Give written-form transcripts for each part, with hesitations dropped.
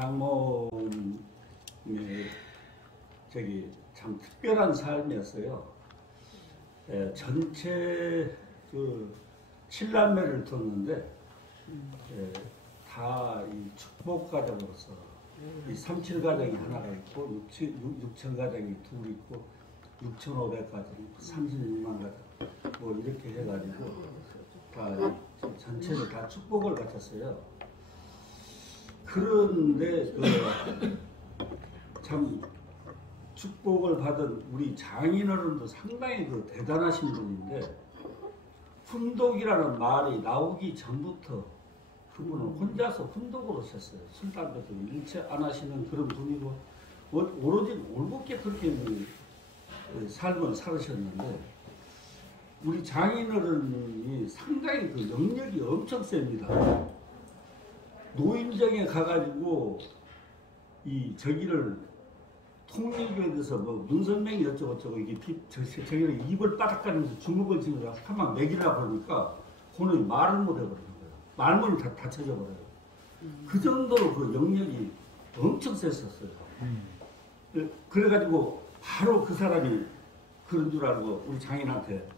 장모님의 저기 참 특별한 삶이었어요. 전체 그 7남매를 뒀는데 다 이 축복 가정으로서 이 37 가정이 하나가 있고 6천 가정이 둘 있고 6,500 가정, 36만 가정 뭐 이렇게 해가지고 다 전체를 다 축복을 바쳤어요. 그런데 참 축복을 받은 우리 장인어른도 상당히 대단하신 분인데 훈독이라는 말이 나오기 전부터 그분은 혼자서 훈독으로 셨어요. 술, 담배도 일체 안 하시는 그런 분이고 오로지 올곧게 그렇게 삶을 살으셨는데 우리 장인어른이 상당히 영역이 엄청 셉니다. 노인정에 가가지고 이 저기를 통일교에 대해서 뭐 문선명이 어쩌고저쩌고 이게 저기를 입을 빠닥거리면서 주먹을 쥐면서 한번 먹이려고 그러니까 그놈이 말을 못 해버리는 거예요. 말문이 다 닫혀져 버려요. 그 정도로 그 영역이 엄청 셌었어요. 그래가지고 바로 그 사람이 그런 줄 알고 우리 장인한테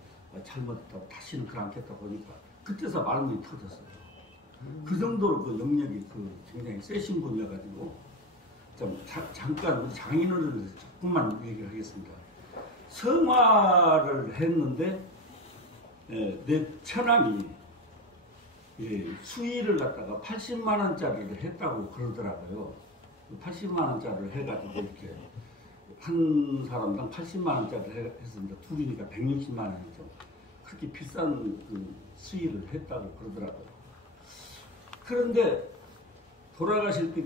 잘못했다고 다시는 그걸 않겠다 보니까 그때서 말문이 터졌어요. 그 정도로 그 영역이 굉장히 세신 분이어가지고 잠깐 우리 장인어른에 조금만 얘기를 하겠습니다. 성화를 했는데 내 처남이 수의를 갖다가 80만 원짜리를 했다고 그러더라고요. 80만 원짜리를 해가지고 이렇게 한 사람당 80만 원짜리를 했습니다. 둘이니까 160만 원이죠. 그렇게 비싼 수의를 했다고 그러더라고요. 그런데 돌아가실 때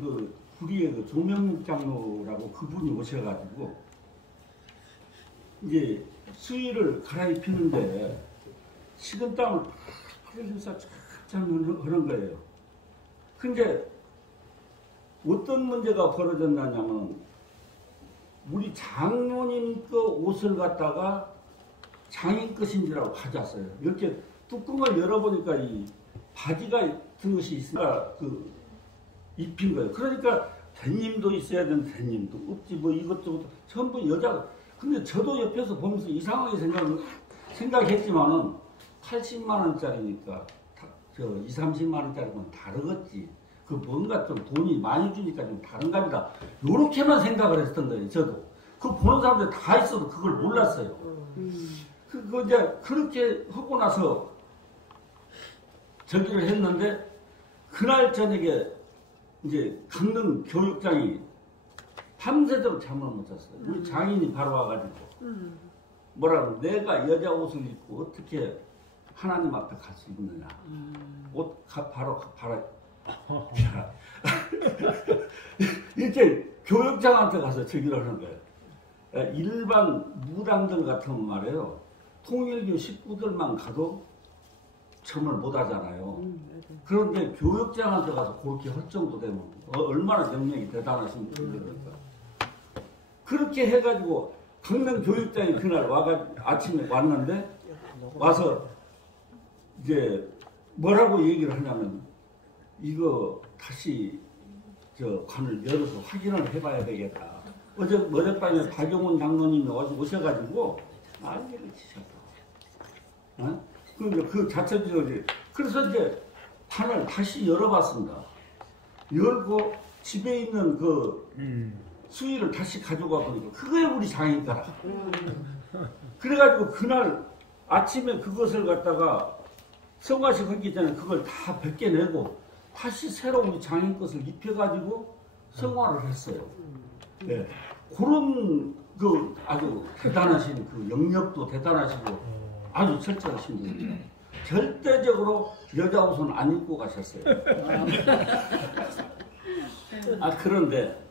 구리의 조명국 장로라고 그분이 오셔가지고 이제 수의를 갈아입히는데 식은땀을 흘리면서 참 하는 거예요. 근데 어떤 문제가 벌어졌냐면 우리 장모님 거 옷을 갖다가 장인 것인 줄 알고 가져왔어요. 이렇게 뚜껑을 열어보니까 이 바지가 든 것이 있으니까 입힌 거예요. 그러니까 대님도 있어야 되는 대님도 없지 뭐 이것저것 전부 여자가. 근데 저도 옆에서 보면서 이상하게 생각했지만은 80만 원짜리니까 20, 30만 원짜리면 다르겠지. 그 뭔가 좀 돈이 많이 주니까 좀 다른가 보다. 요렇게만 생각을 했던 거예요. 저도. 그 보는 사람들 다 있어도 그걸 몰랐어요. 그 이제 그렇게 하고 나서 저기를 했는데 그날 저녁에 이제 강릉 교육장이 밤새도록 잠을 못 잤어요. 우리 장인이 바로 와가지고 뭐라고 내가 여자 옷을 입고 어떻게 하나님 앞에 갈 수 있느냐. 옷 바로 이제 교육장한테 가서 저기를 하는 거예요. 일반 무당들 같으면 말이에요. 통일교 식구들만 가도 점을 못 하잖아요. 그런데 교육장한테 가서 그렇게 할 정도 되면 얼마나 영역이 대단하신 분들일까. 그렇게 해가지고 강릉 교육장에 그날 아침에 왔는데 와서 이제 뭐라고 얘기를 하냐면 이거 다시 관을 열어서 확인을 해봐야 되겠다. 어젯밤에 박용훈 장로님이 오셔가지고 난리를 치셨다. 그러니까 그 자체적으로 그래서 이제 관을 다시 열어봤습니다. 열고 집에 있는 수의를 다시 가져가 보니까 그거에 우리 장인가라. 그래가지고 그날 아침에 그것을 갖다가 성가식 하기 전에 그걸 다 벗겨내고 다시 새로 우리 장인 것을 입혀가지고 성화를 했어요. 네. 그런 아주 대단하신 영역도 대단하시고 아주 철저하신 분이죠. 절대적으로 여자 옷은 안 입고 가셨어요. 그런데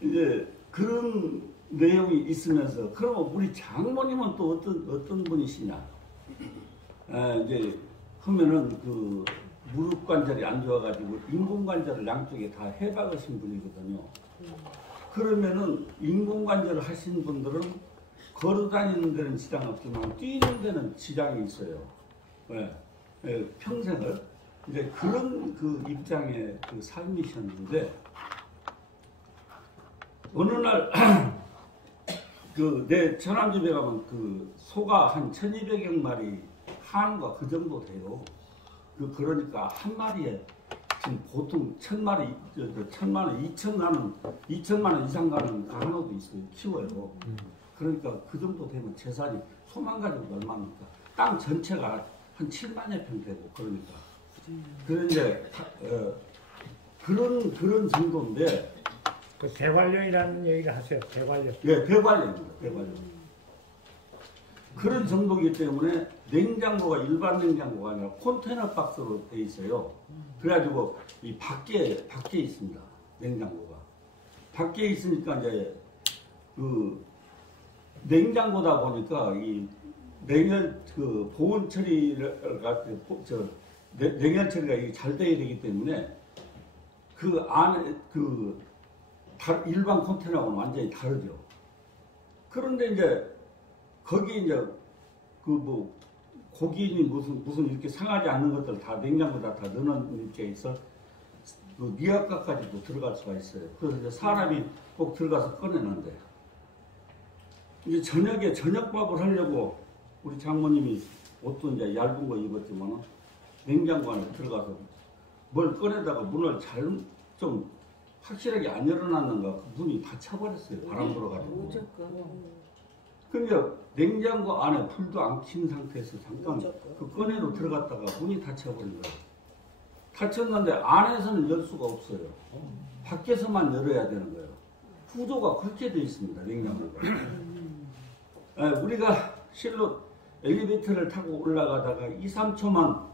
이제 그런 내용이 있으면서 그러면 우리 장모님은 또 어떤 분이시냐? 이제 하면은 무릎 관절이 안 좋아가지고 인공 관절을 양쪽에 다 해박으신 분이거든요. 그러면은 인공 관절을 하신 분들은 걸어 다니는 데는 지장 없지만 뛰는 데는 지장이 있어요. 평생을 이제 그런 입장의 삶이셨는데 어느 날 그 내 처남집에 가면 그 소가 한 1200여 마리 한과 그 정도 돼요. 그러니까 한 마리에 지금 보통 1000마리, 1000만 원, 2천만 원 이상 가는 강어도 있어요. 키워요. 그러니까 그 정도 되면 재산이 소만 가지고 얼마입니까? 땅 전체가 한 7만여 평 되고 그러니까. 그런데 그런 정도인데. 그 대관령이라는 얘기를 하세요. 대관령. 예, 대관령입니다. 대관령. 그런 정도이기 때문에 냉장고가 일반 냉장고가 아니라 컨테이너 박스로 돼 있어요. 그래가지고 이 밖에 있습니다. 냉장고가. 밖에 있으니까 이제 그 냉장고다 보니까 이 냉열 그 보온 처리가 냉열 처리가 잘 돼야 되기 때문에 그 안에 일반 컨테이너하고는 완전히 다르죠. 그런데 이제 거기 이제 그 뭐 고기니 무슨 이렇게 상하지 않는 것들 다 냉장고다 다 넣는 입장에서 그 미약가까지도 들어갈 수가 있어요. 그래서 이제 사람이 꼭 들어가서 꺼내는데 이제 저녁에 저녁밥을 하려고 우리 장모님이 옷도 이제 얇은 거 입었지만 냉장고 안에 들어가서 뭘 꺼내다가 문을 좀 확실하게 안 열어놨는가 그 문이 닫혀버렸어요. 바람 불어가지고. 그러니까 냉장고 안에 불도 안 킨 상태에서 잠깐 그 꺼내로 들어갔다가 문이 닫혀버린 거예요. 닫혔는데 안에서는 열 수가 없어요. 밖에서만 열어야 되는 거예요. 구조가 그렇게 되어 있습니다. 냉장고가. 우리가 실로 엘리베이터를 타고 올라가다가 2, 3초만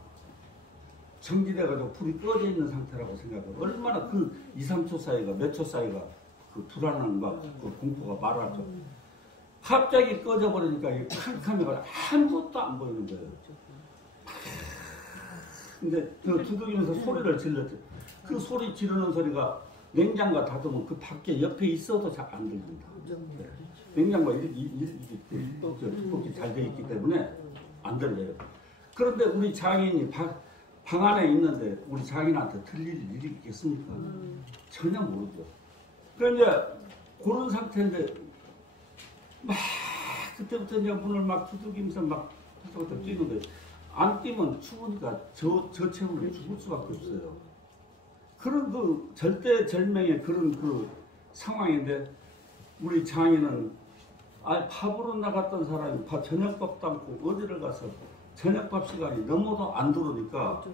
정지돼가지고 불이 꺼져 있는 상태라고 생각해요. 얼마나 그 2, 3초 사이가 몇 초 사이가 그 불안함과 그 공포가 말하죠. 갑자기 꺼져버리니까 이 캄캄해가 아무것도 안 보이는 거예요. 근데 그 두들기면서 소리를 질렀죠. 그 소리 지르는 소리가 냉장고가 닫으면 그 밖에 옆에 있어도 잘 안 들린다. 네. 냉장고가 이렇게 잘 돼 있기 때문에 안 들려요. 그런데 우리 장인이 방 안에 있는데 우리 장인한테 들릴 일이 있겠습니까? 전혀 모르죠. 그러니까 그런 상태인데 막 그때부터 이제 문을 막 두들기면서 막 그때부터 뛰는데 안 뛰면 추우니까 저 체온에 죽을 수밖에 없어요. 그런 그 절대절명의 그런 그 상황인데 우리 장인은 밥으로 나갔던 사람이 저녁밥 담고 어디를 가서 저녁밥 시간이 너무도 안 들어오니까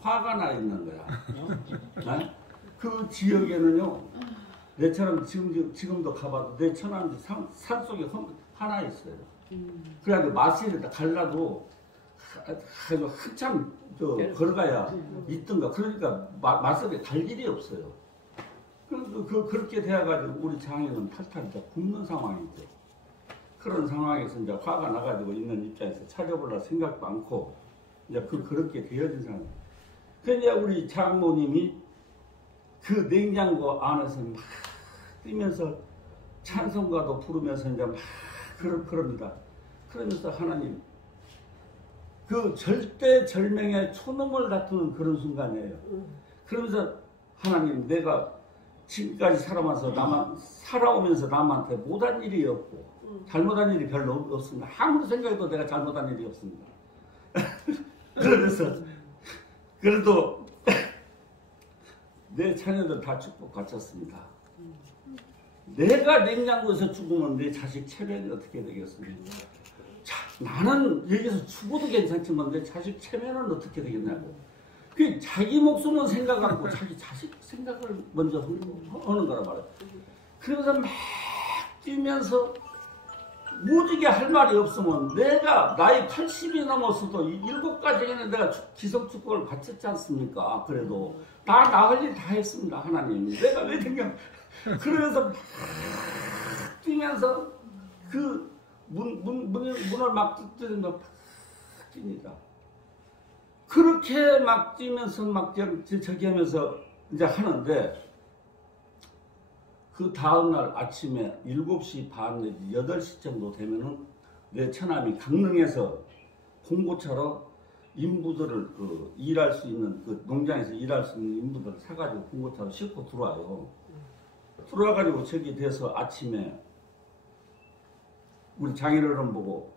화가 나 있는 거야. 네? 그 지역에는요. 내처럼 지금도 가봐도 내 처남 산속에 하나 있어요. 그래가지고 마실에다 갈라도 한참 걸어가야 있던가. 그러니까 마실에 갈 일이 없어요. 그렇게 되어가지고 우리 장인은 탈탈 굶는 상황이죠. 그런 상황에서 이제 화가 나가지고 있는 입장에서 찾아보려 생각도 않고 이제 그렇게 되어진 상황. 그런데 우리 장모님이 그 냉장고 안에서 막 뛰면서 찬송가도 부르면서 이제 막 그럽니다. 그러면서 하나님 그 절대절명의 초놈을 다투는 그런 순간이에요. 그러면서 하나님 내가 지금까지 살아오면서 남한테 못한 일이 없고 잘못한 일이 별로 없습니다. 아무리 생각해도 내가 잘못한 일이 없습니다. 그러면서 그래도 내 자녀들 다 축복 갖췄습니다. 내가 냉장고에서 죽으면 내 자식 체면이 어떻게 되겠습니까? 자, 나는 여기서 죽어도 괜찮지만 내 자식 체면은 어떻게 되겠냐고. 그 자기 목숨은 생각 않고 자기 자식 생각을 먼저 하는 거란 말이에요. 그러면서 막 뛰면서 무지개 할 말이 없으면 내가 나이 80이 넘었어도 7가정에는 내가 기성축복을 바쳤지 않습니까? 그래도 나 할 일 다 했습니다. 하나님 내가 왜 그냥 그러면서 막 뛰면서 그 문을 막 뜯으면서 막 뜁니다. 그렇게 막 뛰면서 막 저기 하면서 이제 하는데 그 다음날 아침에 7시 반 내지 8시 정도 되면은 내 처남이 강릉에서 봉고차로 인부들을 일할 수 있는 그 농장에서 일할 수 있는 인부들을 사가지고 봉고차로 싣고 들어와요. 들어와가지고 저기 돼서 아침에 우리 장인어른 보고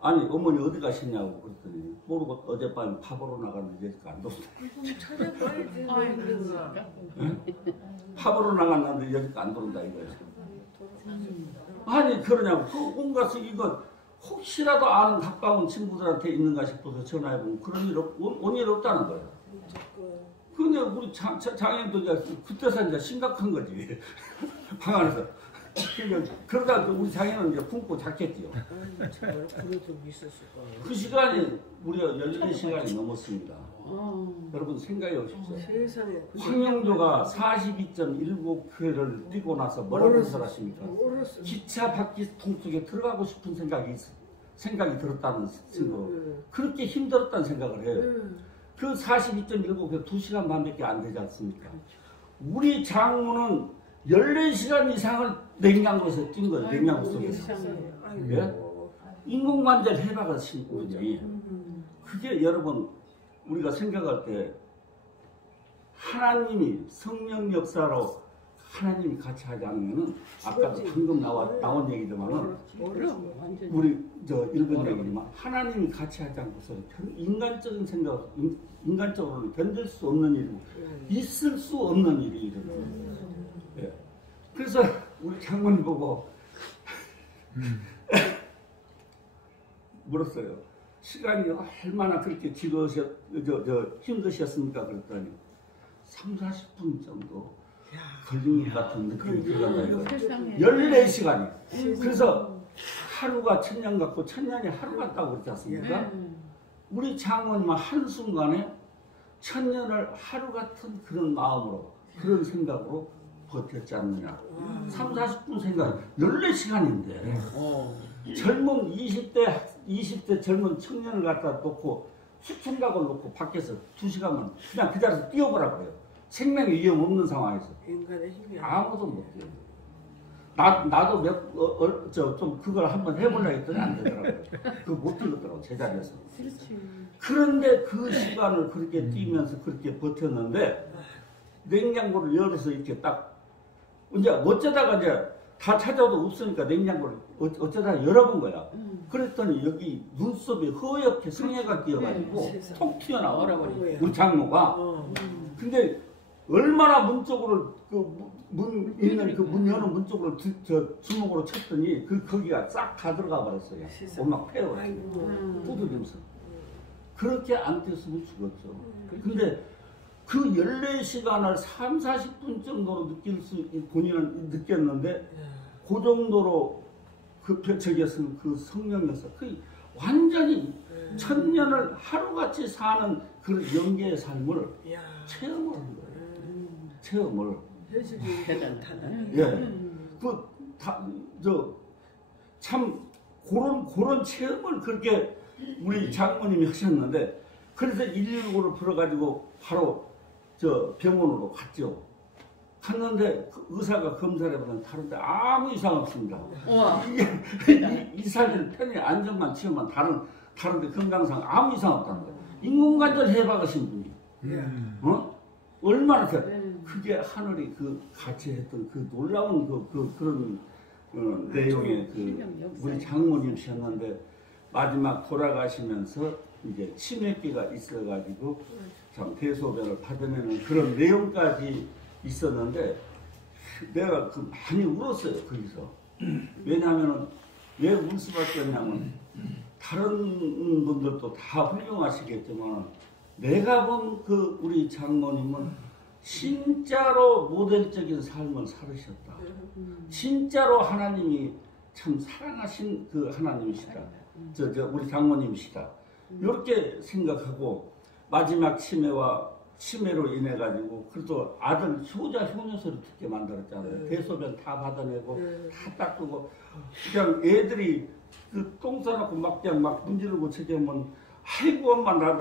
아니 어머니 어디 가시냐고 그랬더니 모르고 어젯밤에 팝으로 나갔는데 여지가 안 들어온다. 팝으로 나갔는데 여지가 안 들어온다 이거예요. 아니 그러냐고 그 온갖 이거 혹시라도 아는 가까운 친구들한테 있는가 싶어서 전화해보면 그런 일 온 일 없다는 거예요. 근데 우리 장인도 이제 그때서 이제 심각한 거지. 방 안에서. 그러다 우리 장인은 이제 품고 잤겠지요. 그 시간이 우리가 14시간이 넘었습니다. 여러분 생각해 보십시오. 황영조가 42.19km를 뛰고 나서 뭐라고 설하십니까? 기차 바퀴 통속에 들어가고 싶은 생각이 들었다는 생각으로 그렇게 힘들었다는 생각을 해요. 그 42.19km 2시간 반밖에 안 되지 않습니까? 우리 장모는 14시간 이상을 냉장고에서 뛴 거예요. 냉장고 속에서. 예? 인공관절 해박하신 분이 그게 여러분 우리가 생각할 때 하나님이 성령 역사로 하나님이 같이 하지 않으면은 아까도 방금 나온 얘기지만은 우리 저 읽은 얘기지만 하나님이 같이 하지 않고서 인간적인 생각 인간적으로는 견딜 수 없는 일이고 있을 수 없는 일이 예. 그래서 우리 장모님 보고 물었어요. 시간이 얼마나 그렇게 힘드셨습니까? 그랬더니 3, 40분 정도 걸린 것 같은 느낌이 들어간다. 14시간이. 그래서 하루가 천년 같고 천년이 하루 같다고 그러지 않습니까? 우리 장모님은 한순간에 천년을 하루 같은 그런 마음으로 그런 생각으로 버텼지 않느냐. 3, 40분 생각 14시간인데 젊은 20대 젊은 청년을 갖다 놓고 수총각을 놓고 밖에서 2시간만 그냥 그 자리에서 뛰어보라 그래요. 생명의 위험 없는 상황에서 아무도 못 뛰어요. 나도 좀 그걸 한번 해보려고 했더니 안 되더라고요. 그거 못 뛰었더라고 제자리에서. 그런데 그 시간을 그렇게 뛰면서 그렇게 버텼는데 냉장고를 열어서 이렇게 딱 이제 어쩌다가 이제 다 찾아도 없으니까 냉장고를 어쩌다가 열어본 거야. 그랬더니 여기 눈썹이 허옇게 성에가 끼어가지고 톡 튀어나와 우리 장모가. 근데 얼마나 문 쪽으로 문 있는 그 문 여는 문 쪽으로 주먹으로 쳤더니 거기가 싹 다 들어가 버렸어요. 엄마 패워가지고 두드리면서. 그렇게 안 뛰었으면 죽었죠. 근데 그 14시간을 3, 40분 정도로 본인은 느꼈는데 그 정도로 저기였으면 그 성령에서 완전히 천년을 하루같이 사는 그런 영계의 삶을 체험을 한 거예요. 체험을. 대단하다. 예. 참 그런 체험을 그렇게 우리 장모님이 하셨는데 그래서 119를 불러가지고 바로 저 병원으로 갔죠. 갔는데 그 의사가 검사를 해보면 다른데 아무 이상 없습니다. 이사를 편히 안정만 치료만 다른데 건강상 아무 이상 없다는 거예요. 인공관절 해박하신 분이. 얼마나 그게 하늘이 같이 했던 그 놀라운 그런 내용의 우리 장모님이셨는데 마지막 돌아가시면서 이제 치매기가 있어가지고 참 대소변을 받아내는 그런 내용까지 있었는데 내가 많이 울었어요 거기서. 왜냐하면 왜 울 수밖에 없냐면 다른 분들도 다 훌륭하시겠지만 내가 본 우리 장모님은 진짜로 모델적인 삶을 살으셨다. 진짜로 하나님이 참 사랑하신 그 하나님이시다. 우리 장모님이시다. 이렇게 생각하고 마지막 치매로 인해 가지고 그래도 아들 효녀소리 듣게 만들었잖아요. 대소변 다 받아내고 다 닦고 그냥 애들이 똥 싸놓고 막 문지르고 쳐대면 아이고 엄마 나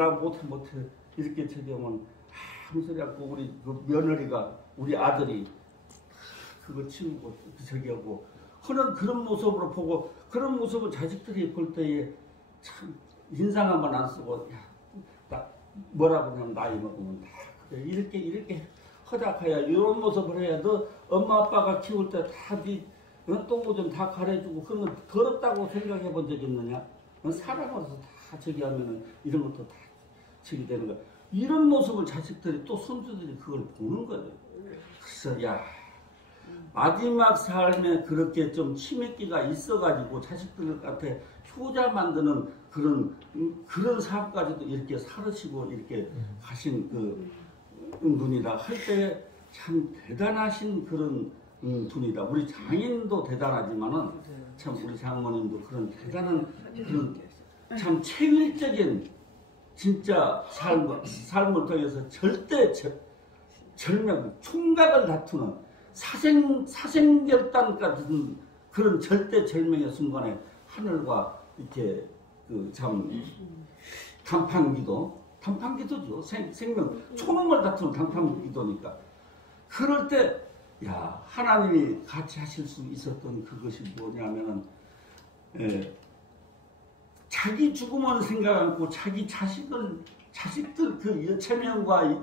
못해 이렇게 쳐대면 아무 소리 없고 우리 며느리가 우리 아들이 그거 치우고 저기 하고 하는 그런 모습으로 보고 그런 모습을 자식들이 볼 때에 참 인상 한번 안 쓰고 야, 뭐라고 하면 나이 먹으면 다 그래 이렇게 허닥해야 이런 모습을 해야 너 엄마 아빠가 키울 때 다네 똥오 좀 다 가려주고 그러면 더럽다고 생각해 본 적 있느냐? 살아가면서 다 저기 하면은 이런 것도 다 저기 되는 거야. 이런 모습을 자식들이 또 손주들이 그걸 보는 거예요. 그래서 야 마지막 삶에 그렇게 좀 치맥기가 있어가지고 자식들한테 효자 만드는 그런 삶까지도 이렇게 살으시고 이렇게 가신 그 분이라 할 때 참 대단하신 그런 분이다. 우리 장인도 대단하지만은 참 우리 장모님도 그런 대단한 그런 참 체질적인 진짜 삶을 통해서 절대 절명 총각을 다투는 사생결단 같은 그런 절대 절명의 순간에 하늘과 이렇게 그 참 단판기도죠. 생명 초능을 다투는 단판기도니까 그럴 때 야 하나님이 같이 하실 수 있었던 그것이 뭐냐면은 자기 죽음은 생각 않고 자기 자식들 그 체면과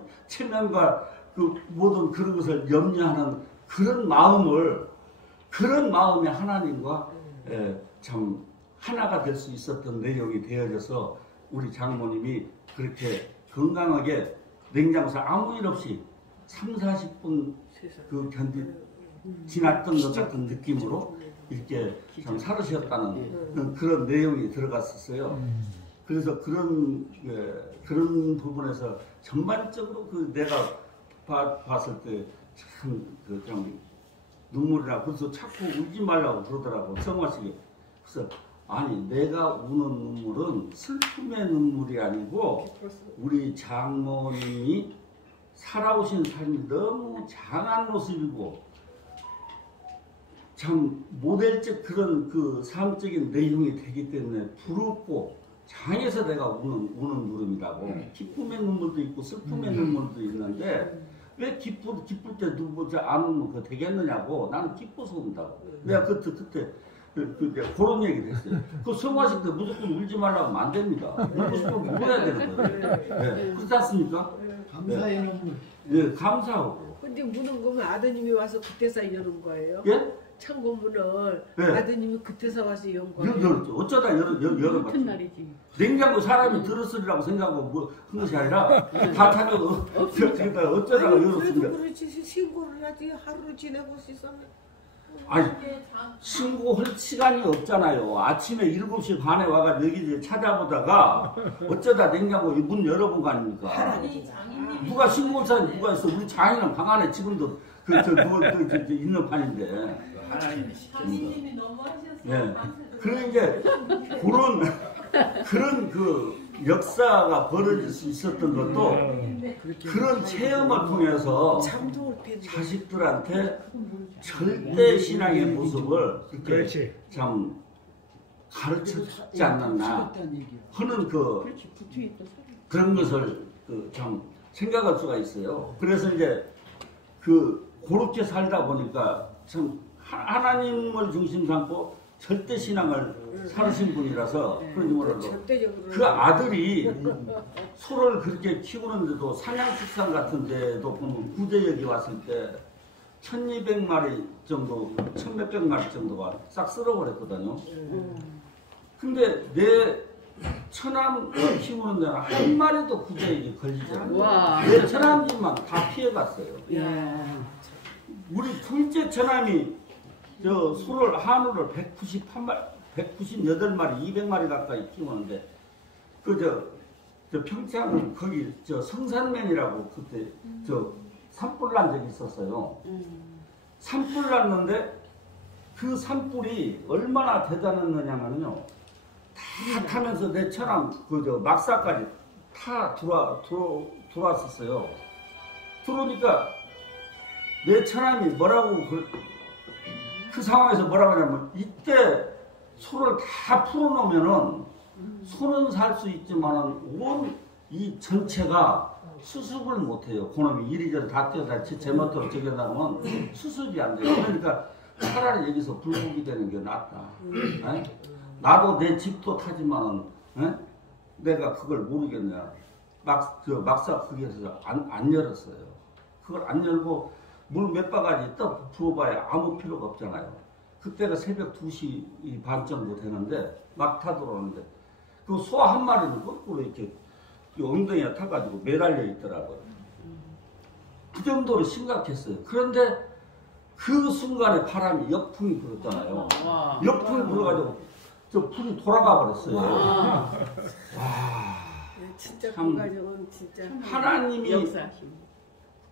그 모든 그런 것을 염려하는 그런 마음에 하나님과 참 하나가 될 수 있었던 내용이 되어져서 우리 장모님이 그렇게 건강하게 냉장고에서 아무 일 없이 30-40분 그 지났던 것 같은 느낌으로 이렇게 참 살으셨다는 그런 내용이 들어갔었어요. 그래서 그런 부분에서 전반적으로 그 내가 봤을 때 참 눈물이나 그래서 자꾸 울지 말라고 그러더라고 성화식이. 그래서 아니 내가 우는 눈물은 슬픔의 눈물이 아니고 우리 장모님이 살아오신 삶이 너무 장한 모습이고 참 모델적 그런 그 삶적인 내용이 되기 때문에 부럽고 장해서 내가 우는 눈물이라고. 기쁨의 눈물도 있고 슬픔의 눈물도 있는데 왜 기쁠 때 누구 안 우면 그거 되겠느냐고. 나는 기뻐서 운다고. 내가 그때 그런 얘기를 했어요. 그 성화식 때 무조건 울지 말라고 하면 안 됩니다. 울고 싶으면 울어야 되는 거예요. 네. 그렇지 않습니까? 감사의 눈물. 네, 감사하고. 근데 무는 거면 아드님이 와서 그때서 여는 거예요? 예? 창고문을 네. 아드님이 그때서 와서 연 거예요? 어쩌다 열어봤지. 같은 날이지. 냉장고 사람이 들었으리라고 생각하고 뭐 한 것이 아니라 다 타면 어쩌다가 아니, 열었습니다. 그래도 그렇지 신고를 하지 하루를 지내볼 수 있었네. 아니 신고할 시간이 없잖아요. 아침에 7시 반에 와가 여기 찾아보다가 어쩌다 냉장고 문 열어본 거 아닙니까? 누가 신고할 사람이 누가 있어? 우리 장인은 방 안에 지금도 있는 판인데. 장인님이 너무 하셨어요. 예. 그런 이제 그런 그 역사가 벌어질 수 있었던 것도 그런 체험을 통해서 잠도 올 텐데. 자식들한테 절대 신앙의 모습을 이렇게 그렇지. 참 가르쳐 주지 않았나 하는 그런 것을 참 생각할 수가 있어요. 그래서 이제 그렇게 살다 보니까 참 하나님을 중심 삼고 절대 신앙을 살으신 분이라서 그런지 몰라도 그 아들이 소를 그렇게 키우는데도 산양축산 같은 데도 보면 구제역이 왔을 때 1200마리 정도 1100몇 마리 정도가 싹 쓸어버렸거든요. 근데 내 처남을 키우는 데는 한 마리도 구제역이 걸리지 않아요. 내 처남집만 다 피해갔어요. 우리 둘째 처남이 저 소를 한우를 198마리, 200마리 가까이 키우는데 저 평창 거기 저 성산면이라고 그때 저 산불 난 적이 있었어요. 산불 났는데 그 산불이 얼마나 대단했느냐면요. 다 타면서 내 처남 저 막사까지 다 들어왔었어요. 들어오니까 내 처남이 뭐라고 그 상황에서 뭐라고 하냐면 이때 소를 다 풀어놓으면은 소는 살 수 있지만은 온 이 전체가 수습을 못해요. 그놈이 이리저리 다 뛰어다 제멋대로 저기 나가면 수습이 안 돼요. 그러니까 차라리 여기서 불국이 되는 게 낫다. 나도 내 집도 타지만은 내가 그걸 모르겠냐. 막사 거기에서 안 열었어요. 그걸 안 열고 물 몇 바가지 떡 부어봐야 아무 필요가 없잖아요. 그때가 새벽 2시 반 정도 되는데 막 타들어오는데 그 소 한 마리는 거꾸로 이렇게 이 엉덩이에 타가지고 매달려 있더라고요. 그 정도로 심각했어요. 그런데 그 순간에 바람이 역풍이 불었잖아요. 와. 역풍이 불어가지고 저 풀이 돌아가 버렸어요. 와, 진짜 참. 그 가정은 진짜 하나님이 역사하심.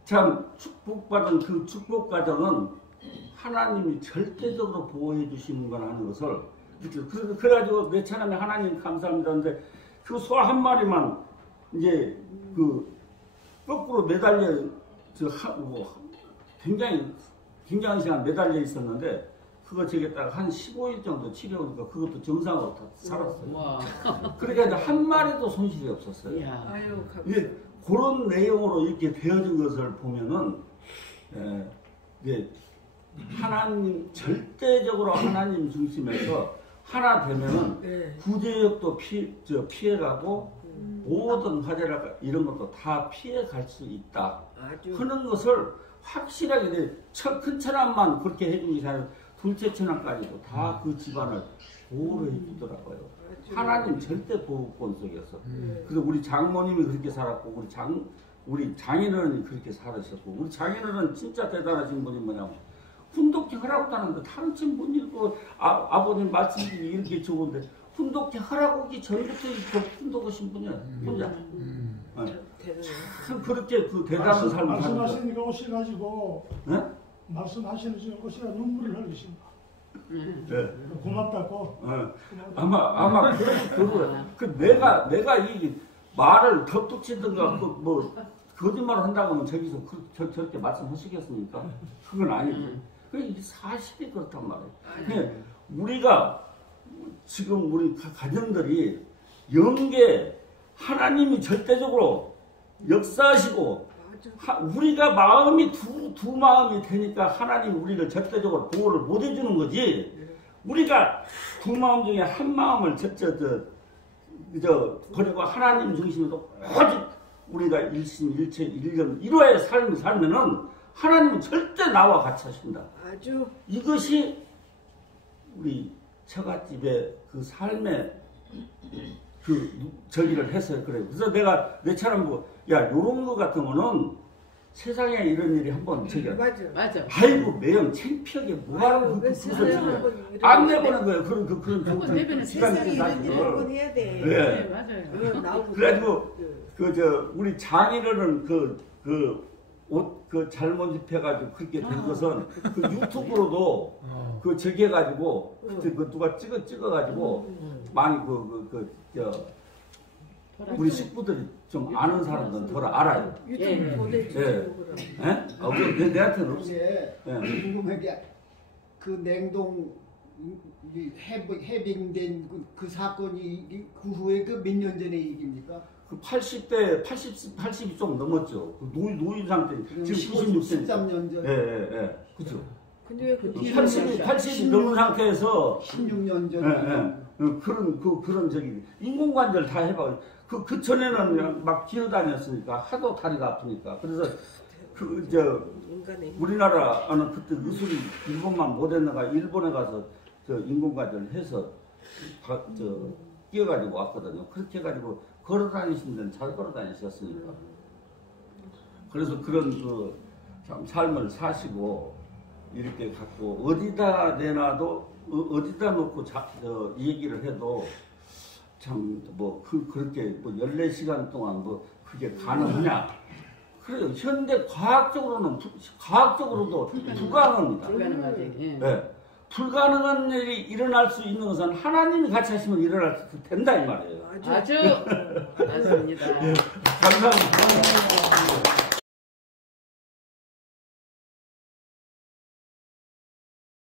참 축복받은 그 축복 과정은 하나님이 절대적으로 보호해 주시는 건 하는 것을 그래가지고 내 차남에 하나님 감사합니다 하는데 그 소 한 마리만 이제 그 거꾸로 매달려 굉장히 굉장한 시간 매달려 있었는데 그거 저기다가 한 15일 정도 치료하니까 그것도 정상으로 다 살았어요. 와. 그러니까 한 마리도 손실이 없었어요. 야. 아유 이게 그런 내용으로 이렇게 되어진 것을 보면은 이게 하나님 절대적으로 하나님 중심에서 하나 되면은 네. 구제역도 피해가고 모든 화재랄까 이런 것도 다 피해갈 수 있다 아주 하는 것을 확실하게 큰 천암만 그렇게 해주는 게 아니라 둘째 천암까지도 다 그 집안을 보호를 해주더라고요. 하나님 절대 보호권 속에서. 그래서 우리 장모님이 그렇게 살았고 우리 장인어른이 그렇게 살으셨고 우리 장인어른은 진짜 대단하신 분이 뭐냐면 훈독기 하라고 하는데 다른 책 못 읽고 아버님 말씀이 이렇게 좋은데 훈독기 하라고 하기 전부터 훈독하신 분이야 혼자. 참 그렇게 그 대단한 삶을 사는 말씀하시니까 오셔가지고 네? 말씀하시는 중에 오시가 눈물을 흘리신다. 네. 고맙다고. 아마 내가 이 말을 덧붙이든가 뭐 거짓말을 한다고 하면 저기서 저렇게 말씀하시겠습니까? 그건 아니고 그게 사실이 그렇단 말이에요. 그냥 우리가 지금 우리 가정들이 영계 하나님이 절대적으로 역사하시고 우리가 마음이 두 마음이 되니까 하나님 우리를 절대적으로 보호를 못 해주는 거지. 우리가 두 마음 중에 한 마음을 버리고 하나님 중심으로 오직 우리가 일심일체 일념 일화의 삶을 살면은 하나님은 절대 나와 같이 하신다. 아주 이것이 우리 처갓집의 그 삶의 그 저기를 해서 그래요. 그래서 내가 내처럼 요런 거 같은 거는 세상에 이런 일이 한번 저기 맞아. 아이고 매형 창피하게 뭐하는 그 안 내보는 거예요. 그런 내보는 세상에 이런 일을 걸. 한번 해야 돼. 네. 맞아요. 나오고 그래가지고 우리 장인어른 옷 잘못 입혀가지고 그렇게 된 것은 그 유튜브로도 그 저기 해가지고 그때 그 누가 찍어가지고 많이 우리 식구들이 좀 아는 사람들은 덜 알아요. 유튜브 보내주세요. 예? 내한테는 없어. 이게 궁금한 게 그 냉동 해빙된 그 사건이 그 후에 그 몇 년 전의 얘기입니까? 그 80이 좀 넘었죠. 그 노인 상태. 지금 96세. 13년 전. 예. 그죠. 근데 왜 그 80이 넘은 상태에서 16년 전. 그런 저기 인공관절 다 해봐. 그 전에는 그냥 막 기어다녔으니까 하도 다리가 아프니까. 그래서 인간의 우리나라는 그때 의술이 일본만 못했는가 일본에 가서 인공관절 해서 끼어가지고 왔거든요. 그렇게 해가지고 걸어다니신 데는 잘 걸어다니셨으니까. 그래서 그런 참 삶을 사시고 이렇게 갖고 어디다 내놔도 어디다 놓고 얘기를 해도 참 그렇게 14시간 동안 그게 가능하냐? 그래요. 현대 과학적으로도 불가능합니다. 불가능하지. 예. 네. 불가능한 일이 일어날 수 있는 것은 하나님이 같이 하시면 일어날 수 된다 이 말이에요. 아주 맞습니다. 감사합니다.